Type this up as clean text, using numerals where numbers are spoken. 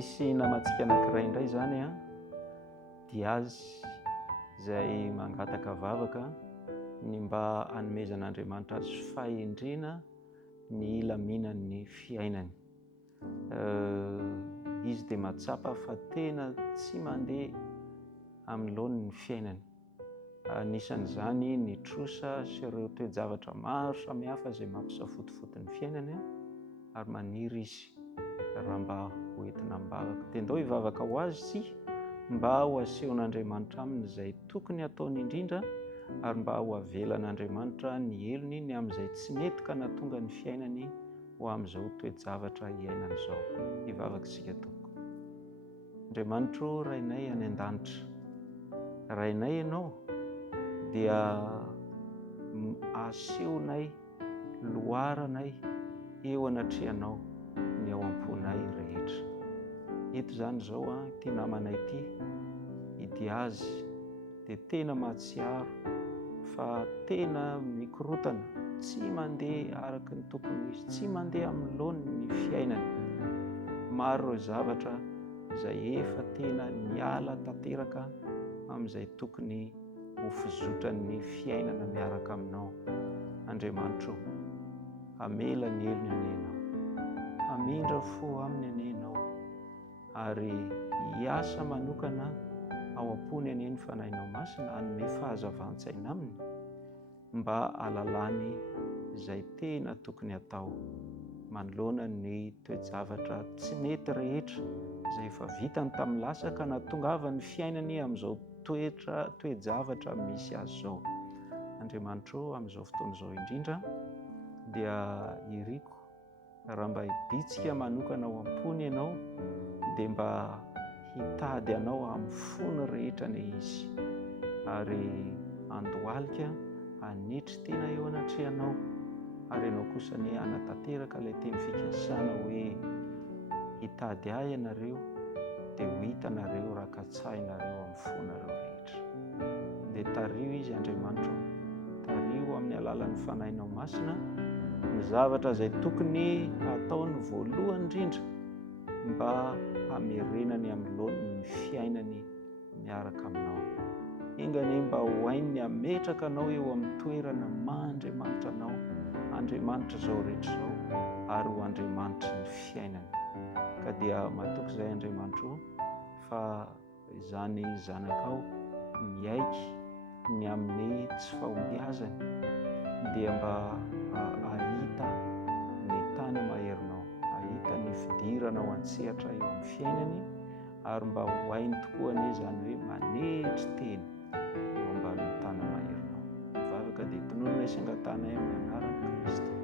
Misy namantsika anankiray indray zany Diazy izay mangataka vavaka ny mba hanomezan'Andriamanitra azy fahendrena ny ilaminan'ny fiainany. Izy dia mahatsapa fa tena tsy mandeha amin'ny laoniny fiainany. Anisan'izany ny trosa sy ireo toe-javatra maro samihafa izay mampisafotofoty ny fiainany ary maniry izy raha mba hoentina mivavaka. Dia ndao hivavaka ho azy sy mba ho asehon'Andriamanitra aminy izay tokony ataony indrindra ary mba ho avelan'Andriamanitra ny helony ny amin'izay tsy mety ka nahatonga ny fiainany ho amin'izao toe-javatra iainana izao. Hivavaka isika tompoko. Andriamanitra o Rainay any an-danitra, Rainay ianao dia asehonay, loharanay eo anatrehanao ny ao am-ponay rehetra. Eto izany izao ity namanay ity, i Diazy, dia tena mahatsiaro fa tena mikorotana, tsy mandeha araka ny tokony izy, tsy mandeha amin'ny laoniny ny fiainany. Maro ireo zavatra izay efa tena niala tanteraka amin'izay tokony ho fizotran'ny fiainana miaraka aminao. Andriamanitra, hamela ny helony anenao, hamindra fo aminy anenao ary hiasa manokana ao am-pony aneny fanahinao masina hanome fahazavan-tsaina aminy mba halalany izay tena tokony atao manoloana ny toe-javatra tsy mety rehetra izay efa vitany tamin'ny lasa ka nahatongava ny fiainany amin'izao toe-javatra misy azy izao. Andriamanitra, amin'izao fotoana izao indrindra dia iriko raha mba hibitsika manokana ao am-pony ianao dia mba hitady anao amin'ny fony rehetra ny izy ary andohalika hanetry tena eo anatrehanao ary ianao kosa ny hanatanteraka ilay teny fikasana hoe hitady ahy ianareo dia ho hitanareo raha katsahinareo amin'ny fonareo rehetra. Dia tario izy Andriamanitra, tario amin'ny alalan'ny fanahinao masina ny zavatra izay tokony ataony voalohany indrindra mba hamerenany amin'ny laoniny fiainany miaraka aminao. Ingany mba ho hainy hametraka anao eo amin'ny toerana maha-Andriamanitra anao, Andriamanitra izao rehetra izao ary ho Andriamanitra ny fiainany. Ka dia matoky izay Andriamanitra fa izany zanakao miaiky ny amin'ny tsy fahombiazany dia mba ahita ny tany maherinao, ahita ny fidirana ho an-tsehatra eo amin'ny fiainany ary mba ho hainy tokoa anie izany hoe manetry teny eo ambanin'ny tany maherinao. Mivavaka dia tononona isangatanay amin'ny anaran'i Kristy.